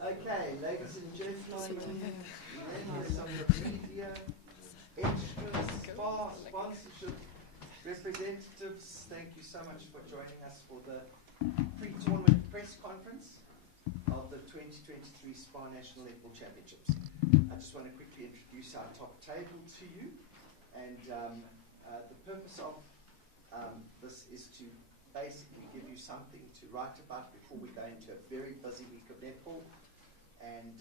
Okay, ladies and gentlemen, members of the media, extras, SPAR, sponsorship representatives, thank you so much for joining us for the pre-tournament press conference of the 2023 SPAR National Netball Championships. I just want to quickly introduce our top table to you, and the purpose of this is to basically give you something to write about before we go into a very busy week of netball, and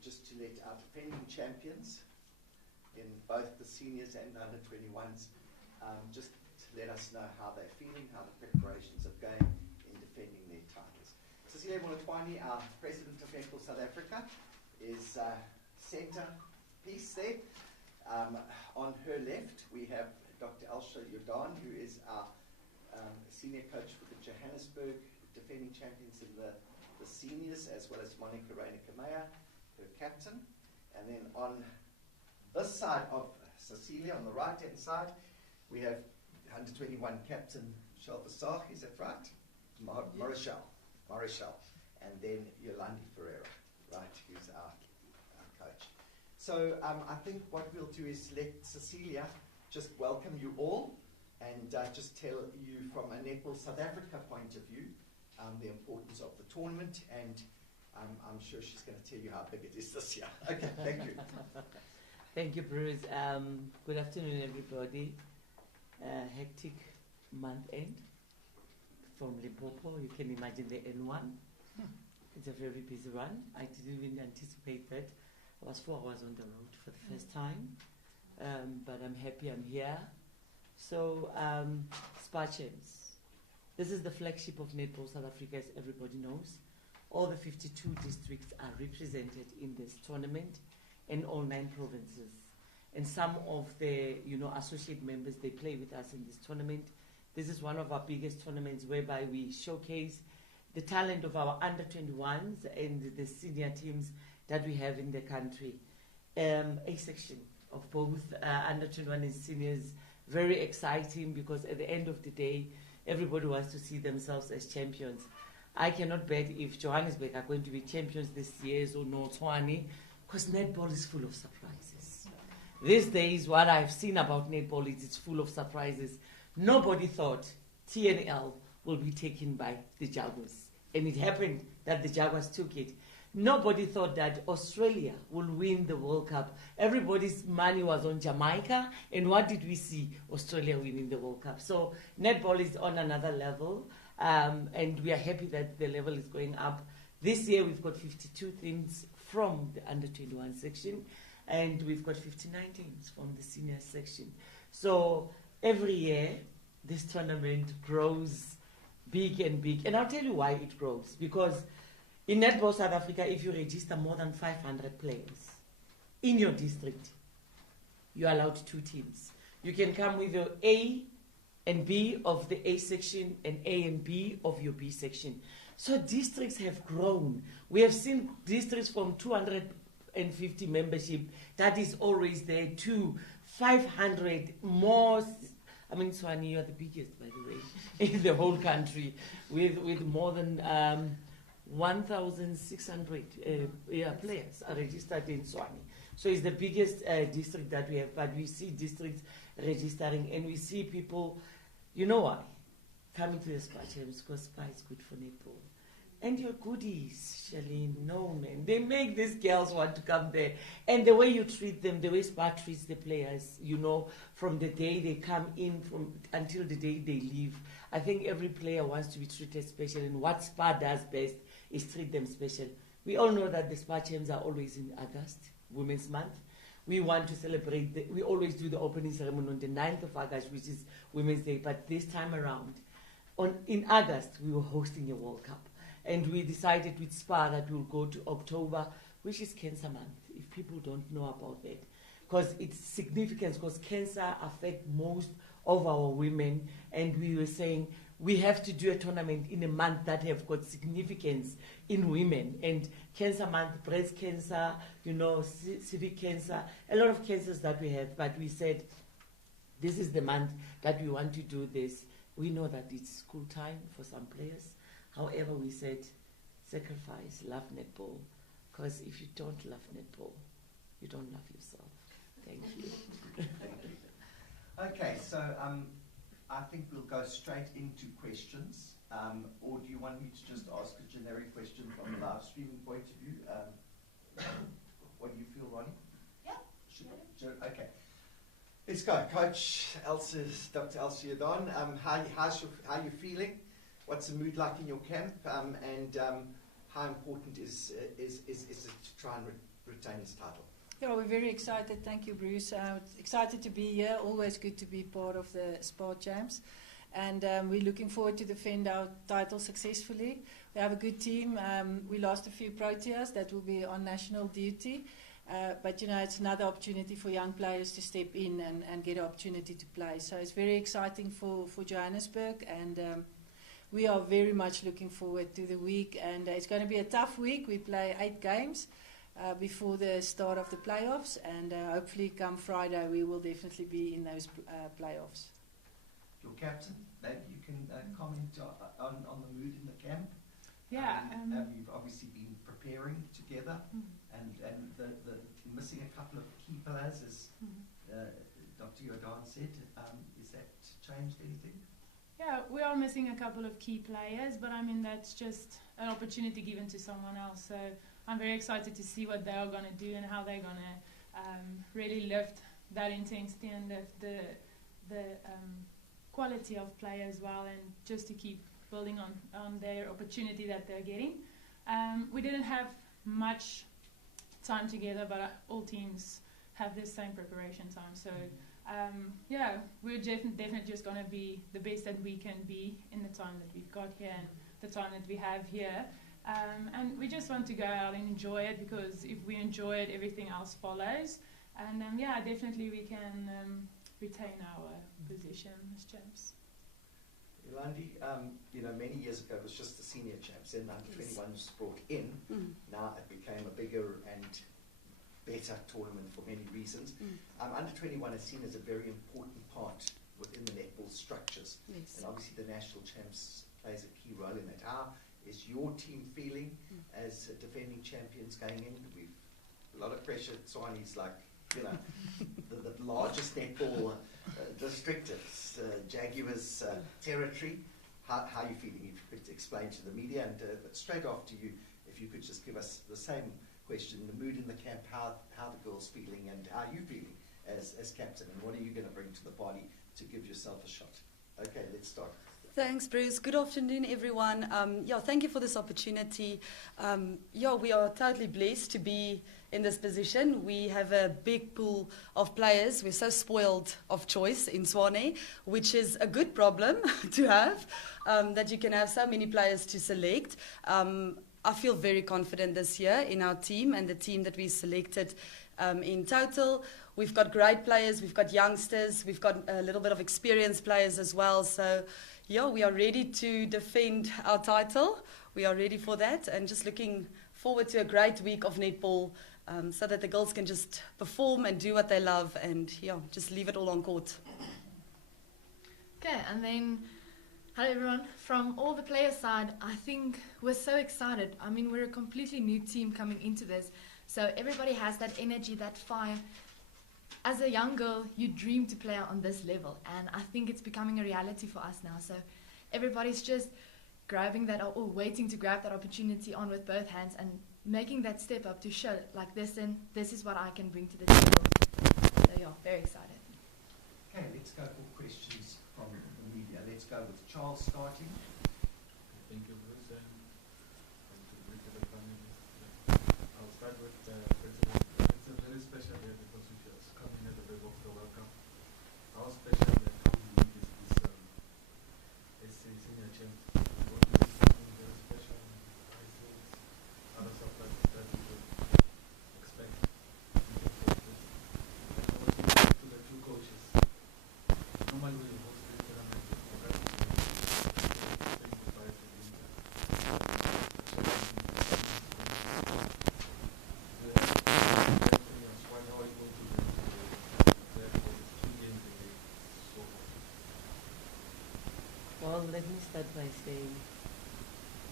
just to let our defending champions in both the seniors and under 21s just to let us know how they're feeling, how the preparations are going in defending their titles. Cecilia Molotwani, our President of Netball South Africa, is centerpiece there. On her left, we have Dr. Elsha Jordan, who is our senior coach for the Johannesburg defending champions in the seniors, as well as Monica Reina-Kamea, her captain. And then on this side of Cecilia, on the right-hand side, we have under 21 captain Shelva Sach, is that right? Marichal. And then Yolandi Ferreira, right, who's our coach. So I think what we'll do is let Cecilia just welcome you all and just tell you from a Netball South Africa point of view the importance of the tournament, and I'm sure she's going to tell you how big it is this year. Okay, thank you. Thank you, Bruce. Good afternoon, everybody. Hectic month end from Limpopo. You can imagine the N1. It's a very busy run. I didn't even anticipate that. I was 4 hours on the road for the first time, but I'm happy I'm here. So, SPAR Champs. This is the flagship of Netball South Africa, as everybody knows. All the 52 districts are represented in this tournament, in all 9 provinces. And some of the, associate members, they play with us in this tournament. This is one of our biggest tournaments whereby we showcase the talent of our under-21s and the senior teams that we have in the country. A section of both under-21 and seniors, very exciting, because at the end of the day, everybody wants to see themselves as champions. I cannot bet if Johannesburg are going to be champions this year or no, Tshwane, because netball is full of surprises. These days, what I've seen about netball is it's full of surprises. Nobody thought TNL will be taken by the Jaguars, and it happened that the Jaguars took it. Nobody thought that Australia will win the World Cup. Everybody's money was on Jamaica, and what did we see? Australia winning the World Cup. So netball is on another level, and we are happy that the level is going up. This year we've got 52 teams from the under-21 section, and we've got 59 teams from the senior section. So every year this tournament grows big and big, and I'll tell you why it grows. Because in Netball South Africa, if you register more than 500 players in your district, you're allowed 2 teams. You can come with your A and B of the A section and A and B of your B section. So districts have grown. We have seen districts from 250 membership, that is always there, to 500 more. I mean, Tshwane, you are the biggest, by the way, in the whole country, with more than 1,600 players are registered in Tshwane. So it's the biggest district that we have, but we see districts registering, and we see people, you know why? Coming to the SPAR Champs, because SPAR is good for netball. And your goodies, Charlene, no man, they make these girls want to come there. And the way you treat them, the way SPAR treats the players, from the day they come in until the day they leave. I think every player wants to be treated special, and what SPAR does best is treat them special. We all know that the SPAR Champs are always in August, Women's Month. We want to celebrate, we always do the opening ceremony on the 9th of August, which is Women's Day, but this time around, in August, we were hosting a World Cup. And we decided with SPAR that we'll go to October, which is Cancer Month, if people don't know about that. Because it's significant, because cancer affects most of our women, and we were saying, we have to do a tournament in a month that have got significance in women. And Cancer Month, breast cancer, civic cancer, a lot of cancers that we have. But we said, this is the month that we want to do this. We know that it's school time for some players. However, we said, sacrifice, love netball. Because if you don't love netball, you don't love yourself. Thank you. Okay, so I think we'll go straight into questions. Or do you want me to just ask a generic question from a live streaming point of view? What do you feel, Ronnie? Yeah. Sure. Okay. Let's go. Coach Elsa, Dr. Elsa Yadon, how are you feeling? What's the mood like in your camp? And how important is it to try and retain his title? Yeah, we're very excited. Thank you, Bruce. Excited to be here. Always good to be part of the SPAR Champs. And we're looking forward to defend our title successfully. We have a good team. We lost a few Proteas that will be on national duty. But, you know, it's another opportunity for young players to step in and get an opportunity to play. So it's very exciting for Johannesburg. And we are very much looking forward to the week. And it's going to be a tough week. We play 8 games before the start of the playoffs. And hopefully come Friday we will definitely be in those playoffs. Your captain, maybe you can comment on the mood in the camp. Yeah. You've obviously been preparing together, and the missing a couple of key players, as Dr. Jordan said. Is that changed anything? Yeah, we are missing a couple of key players, but I mean that's just an opportunity given to someone else. So I'm very excited to see what they are going to do and how they're going to really lift that intensity and the quality of play as well, and just to keep building on their opportunity that they're getting. We didn't have much time together, but all teams have this same preparation time. So yeah, we're definitely just going to be the best that we can be in the time that we've got here and the time that we have here. And we just want to go out and enjoy it, because if we enjoy it, everything else follows. And yeah, definitely we can retain our position as champs. Yolandi, you know, many years ago it was just the senior champs, then under 21 was brought in. Now it became a bigger and better tournament for many reasons. Under 21 is seen as a very important part within the netball structures. Yes. And obviously the national champs plays a key role in that. How is your team feeling as defending champions going in? We've a lot of pressure. Tswani's like, you know, the largest netball district. It's Jaguars territory. How are you feeling? If you could explain to the media, and but straight after you, if you could just give us the same question, the mood in the camp, how the girls feeling, and how are you feeling as captain, and what are you going to bring to the party to give yourself a shot? Okay, let's start. Thanks, Bruce. Good afternoon, everyone. Yeah, thank you for this opportunity. Yeah, we are totally blessed to be in this position. We have a big pool of players. We're so spoiled of choice in Swane, which is a good problem to have, that you can have so many players to select. I feel very confident this year in our team and the team that we selected in total. We've got great players, we've got youngsters, we've got a little bit of experienced players as well. So, yeah, we are ready to defend our title. We are ready for that, and just looking forward to a great week of netball, so that the girls can just perform and do what they love, and yeah, just leave it all on court. Okay, and then, hello everyone. From all the player side, I think we're so excited. I mean, we're a completely new team coming into this, so everybody has that energy, that fire. As a young girl, you dream to play on this level, and I think it's becoming a reality for us now. So everybody's just grabbing that, or waiting to grab that opportunity on with both hands and making that step up to show, like, this is what I can bring to the table. So yeah, very excited. Okay, let's go for questions from the media. Let's go with Charles starting. Thank you, Bruce, and thank you for the family. I'll start with President. It's a very special day because we just come in at the wave of the World Cup. How special that coming week is this SC Senior Champs. What is something very special? I think other suppliers that we would expect in terms of this. And also to the two coaches. Normally we host the tournament Well, let me start by saying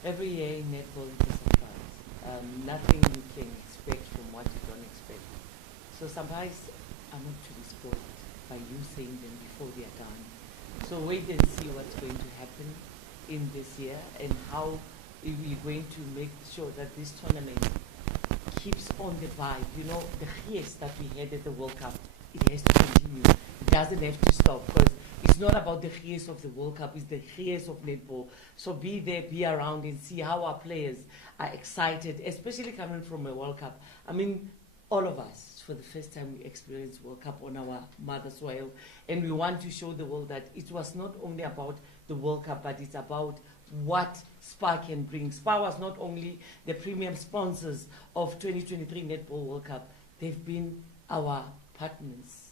every year in netball it is a nothing you can expect from what you don't expect. So sometimes I'm not to be spoiled by you saying them before they are done. So wait and see what's going to happen in this year and how we're going to make sure that this tournament keeps on the vibe. You know, the haze that we had at the World Cup, it has to continue. It doesn't have to stop because it's not about the haze of the World Cup, it's the haze of netball. So be there, be around and see how our players are excited, especially coming from a World Cup. I mean, all of us, for the first time we experienced World Cup on our mother soil, and we want to show the world that it was not only about the World Cup, but it's about what SPAR can bring. SPAR was not only the premium sponsors of 2023 Netball World Cup, they've been our partners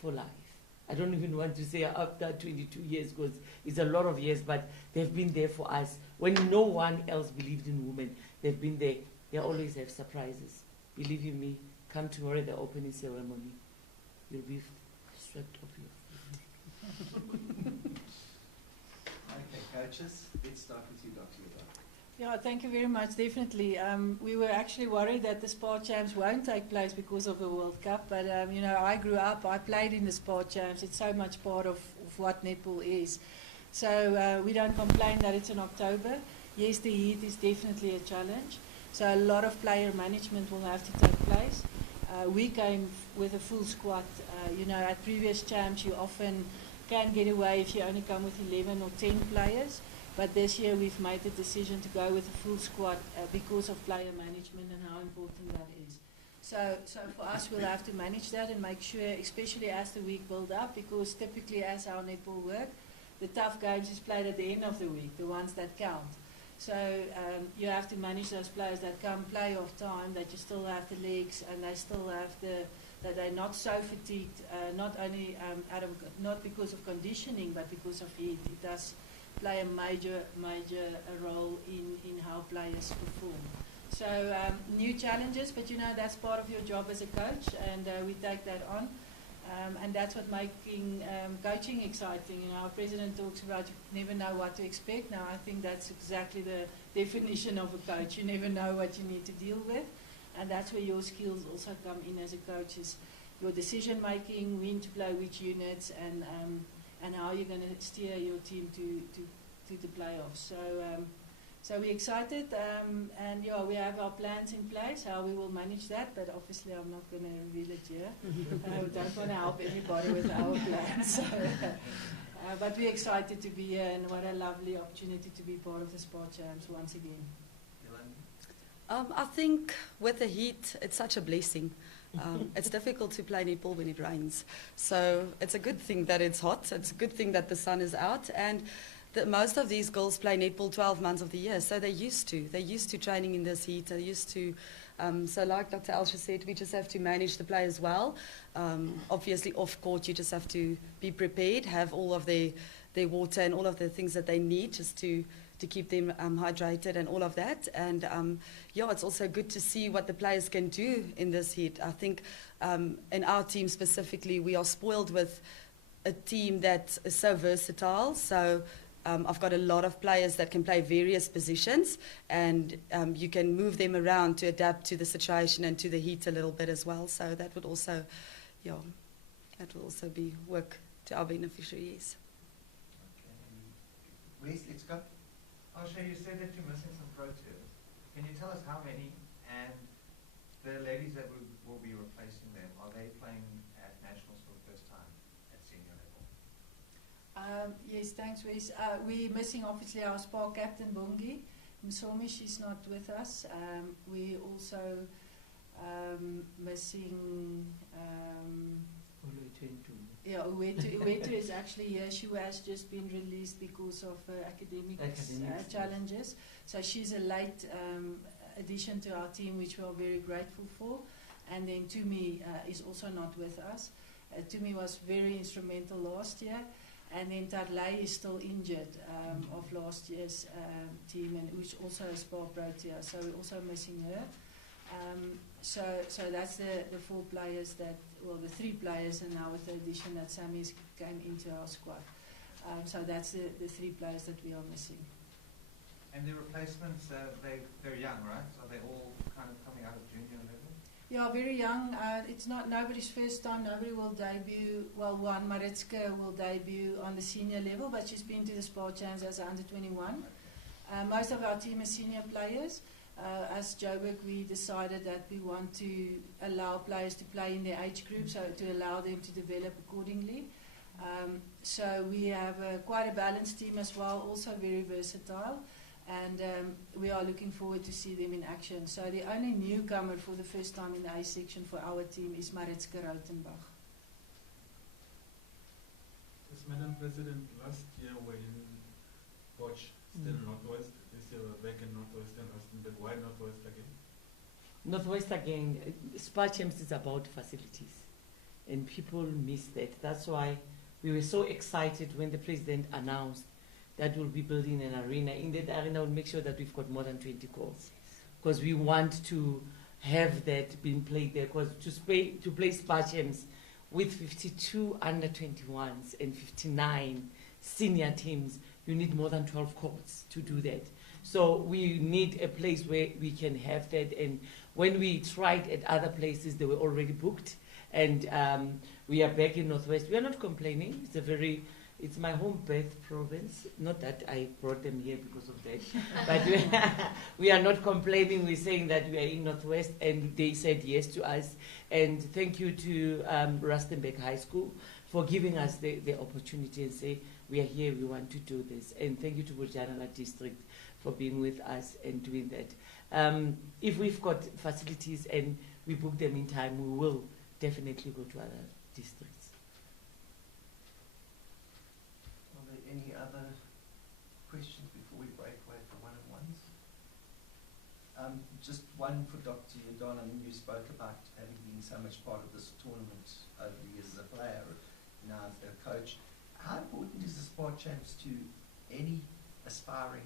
for life. I don't even want to say after 22 years because it's a lot of years, but they've been there for us. When no one else believed in women, they've been there. They always have surprises. Believe you me, come tomorrow at the opening ceremony. You'll be swept off your feet. Okay, coaches, let's start with you, Dr. Yudar. Yeah, thank you very much. Definitely. We were actually worried that the SPAR Champs won't take place because of the World Cup. But, you know, I grew up, I played in the SPAR Champs. It's so much part of what netball is. So we don't complain that it's in October. Yes, the heat is definitely a challenge. So a lot of player management will have to take place. We came with a full squad. You know, at previous champs, you often can get away if you only come with 11 or 10 players. But this year we've made the decision to go with a full squad because of player management and how important that is. So for us, we'll have to manage that and make sure, especially as the week build up, because typically as our netball work, the tough games is played at the end of the week, the ones that count. So you have to manage those players that come playoff time, that you still have the legs and they still have that they're not so fatigued, not only not because of conditioning, but because of heat. It does play a major role in how players perform. So new challenges, but you know that's part of your job as a coach, and we take that on. And that's what making coaching exciting. You know, our president talks about you never know what to expect. Now, I think that's exactly the definition of a coach. You never know what you need to deal with. And that's where your skills also come in as a coach, is your decision making, when to play which units, and how you're going to steer your team to the playoffs. So we're excited, and yeah, we have our plans in place, how we will manage that, but obviously I'm not going to reveal it here. We don't want to help anybody with our plans. But we're excited to be here, and what a lovely opportunity to be part of the SPAR Champs once again. I think with the heat, it's such a blessing. It's difficult to play netball when it rains. So it's a good thing that it's hot. It's a good thing that the sun is out. And most of these girls play netball 12 months of the year. So they're used to training in this heat. They're used to, so like Dr. Elsha said, we just have to manage the players well. Obviously off court, you just have to be prepared, have all of their water and all of the things that they need just to keep them hydrated and all of that. And yeah, it's also good to see what the players can do in this heat. I think in our team specifically, we are spoiled with a team that is so versatile. So I've got a lot of players that can play various positions, and you can move them around to adapt to the situation and to the heat a little bit as well. So that would also, yeah, that will also be work to our beneficiaries. Okay. Wes, let's go. Elsha, you said that you're missing some pro tours. Can you tell us how many? And the ladies that will be replacing them, are they playing at nationals for the first time at senior level? Yes, thanks, Wes. We're missing obviously our SPAR captain, Bongi Msomi. She's not with us. We also missing. Yeah, Uwetu is actually here. She has just been released because of academic challenges. So she's a late addition to our team, which we are very grateful for. And then Tumi is also not with us. Tumi was very instrumental last year. And then Tadley is still injured of last year's team, and who's also a SPAR Protea. So we're also missing her. So that's the four players that, well, the three players, and now with the addition that Sammy's came into our squad. So that's the three players that we are missing. And the replacements, they're young, right? Are they all kind of coming out of junior level? Yeah, very young. It's not nobody's first time. Nobody will debut. Well, one Maritska will debut on the senior level, but she's been to the SPAR Champs as a under 21. Most of our team are senior players. As Joburg, we decided that we want to allow players to play in their age group, so to allow them to develop accordingly. So we have quite a balanced team as well, also very versatile, and we are looking forward to see them in action. So the only newcomer for the first time in the A section for our team is Maritska Rautenbach. Yes, Madam President, last year we're in Bosch, still Northwest. This year we're back in Northwest and Rustenburg. Why Northwest again? Northwest again, SPAR Champs is about facilities, and people miss that. That's why we were so excited when the president announced that we'll be building an arena. In that arena, we'll make sure that we've got more than 20 courts, because we want to have that being played there. Because to play SPAR Champs with 52 under 21s and 59 senior teams, you need more than 12 courts to do that. So we need a place where we can have that. And when we tried at other places, they were already booked. And we are back in Northwest. We are not complaining. It's my home birth province. Not that I brought them here because of that. But we are not complaining. We're saying that we are in Northwest, and they said yes to us. And thank you to Rustenburg High School for giving us the opportunity and say, we are here, we want to do this. And thank you to Bojanala District for being with us and doing that. If we've got facilities and we book them in time, we will definitely go to other districts. Are there any other questions before we break away for one-on-ones? Just one for Dr. Yadon. I mean, you spoke about having been so much part of this tournament over the years as a player, now as a coach. How important is the SPAR Champs to any aspiring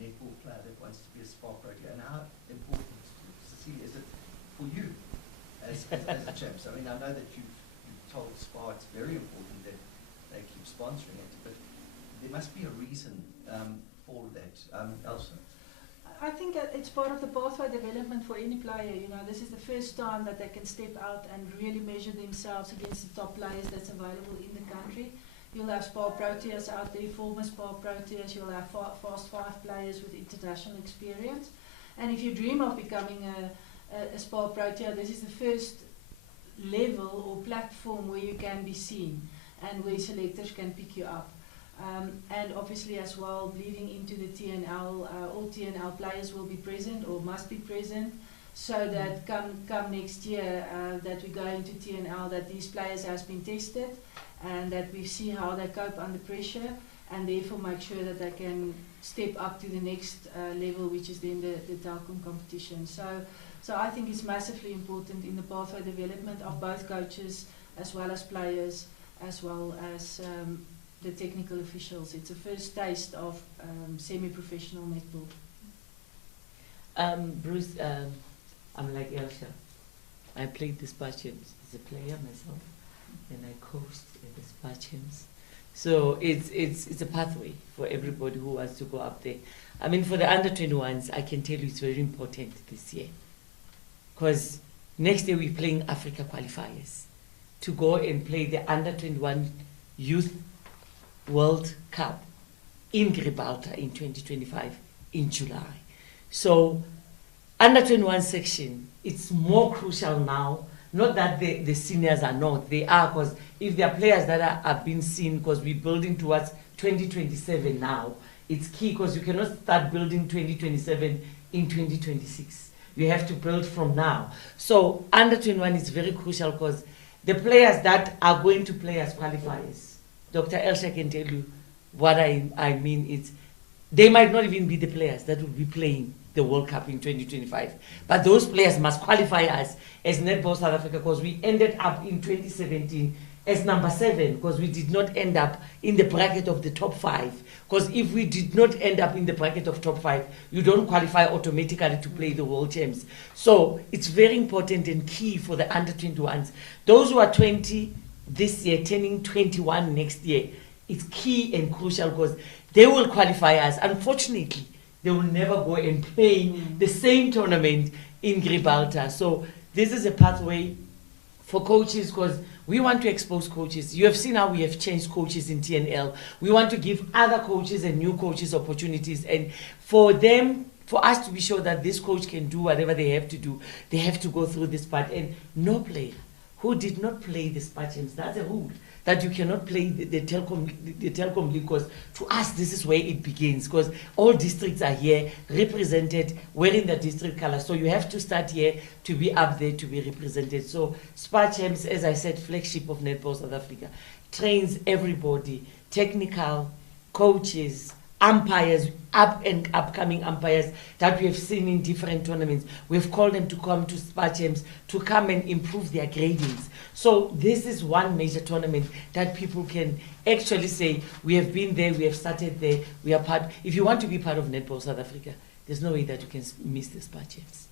netball player that wants to be a SPAR pro player? And how important, Cecilia, is it for you as a champs? I mean, I know that you've told SPAR it's very important that they keep sponsoring it, but there must be a reason for that. Elsa? I think it's part of the pathway development for any player. You know, this is the first time that they can step out and really measure themselves against the top players that's available in the country. You'll have SPAR Proteas out there, former SPAR Proteas. You'll have Fast 5 players with international experience. And if you dream of becoming a SPAR Protea, this is the first level or platform where you can be seen and where selectors can pick you up. And obviously as well, bleeding into the TNL, all TNL players will be present or must be present, so that come next year that we go into TNL, that these players has been tested and that we see how they cope under pressure, and therefore make sure that they can step up to the next level, which is then the Telkom competition. So I think it's massively important in the pathway development of both coaches as well as players, as well as the technical officials. It's a first taste of semi-professional netball. Bruce, I'm like Elsha. I played the SPAR Champs as a player myself, and I coached at the SPAR Champs. So it's a pathway for everybody who wants to go up there. I mean, for the under 21s, I can tell you it's very important this year, because next year we're playing Africa qualifiers to go and play the under 21 Youth World Cup in Gibraltar in 2025 in July. So under 21 section, it's more crucial now. Not that the seniors are not, they are, because if there are players that are being seen, because we're building towards 2027 now, it's key, because you cannot start building 2027 in 2026. You have to build from now. So under 21 is very crucial, because the players that are going to play as qualifiers, Dr. Elsha can tell you what I mean. It's, they might not even be the players that will be playing the World Cup in 2025. But those players must qualify us as Netball South Africa, because we ended up in 2017 as number 7, because we did not end up in the bracket of the top 5. Because if we did not end up in the bracket of top 5, you don't qualify automatically to play the World Champs. So it's very important and key for the under 21s. Those who are 20 this year, turning 21 next year, it's key and crucial, because they will qualify us. Unfortunately, they will never go and play the same tournament in Gibraltar. So this is a pathway for coaches because we want to expose coaches. You have seen how we have changed coaches in TNL. We want to give other coaches and new coaches opportunities, and for us to be sure that this coach can do whatever they have to do, they have to go through this part. And no player who did not play the SPAR Champs, that's a rule, that you cannot play the Telkom League, because to us this is where it begins, because all districts are here represented, wearing the district color. So you have to start here to be up there, to be represented. So SPAR Champs, as I said, flagship of Netball South Africa, trains everybody, technical, coaches, umpires, up and upcoming umpires that we have seen in different tournaments. We've called them to come to SPAR Champs to come and improve their gradings. So this is one major tournament that people can actually say, we have been there, we have started there, we are part. If you want to be part of Netball South Africa, there's no way that you can miss the SPAR Champs.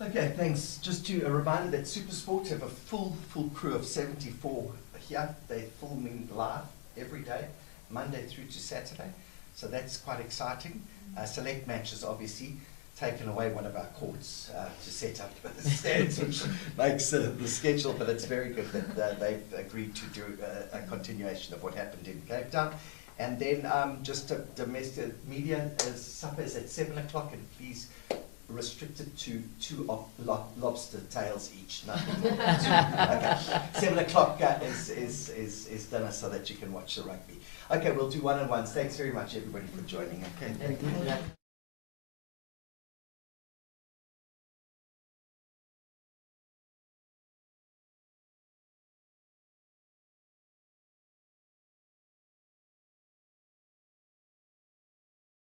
Okay, thanks. Just a reminder that SuperSport have a full crew of 74 here. They're filming live every day, Monday through to Saturday. So that's quite exciting. Select matches, obviously, taken away one of our courts to set up the stands, which makes the schedule, but it's very good that they've agreed to do a continuation of what happened in Cape Town. And then just domestic media, supper is at 7 o'clock, and please restrict it to 2 lobster tails each. Nothing. Okay. 7 o'clock is dinner so that you can watch the rugby. Okay, we'll do one-on-ones. Thanks very much, everybody, for joining. Okay. Thank you.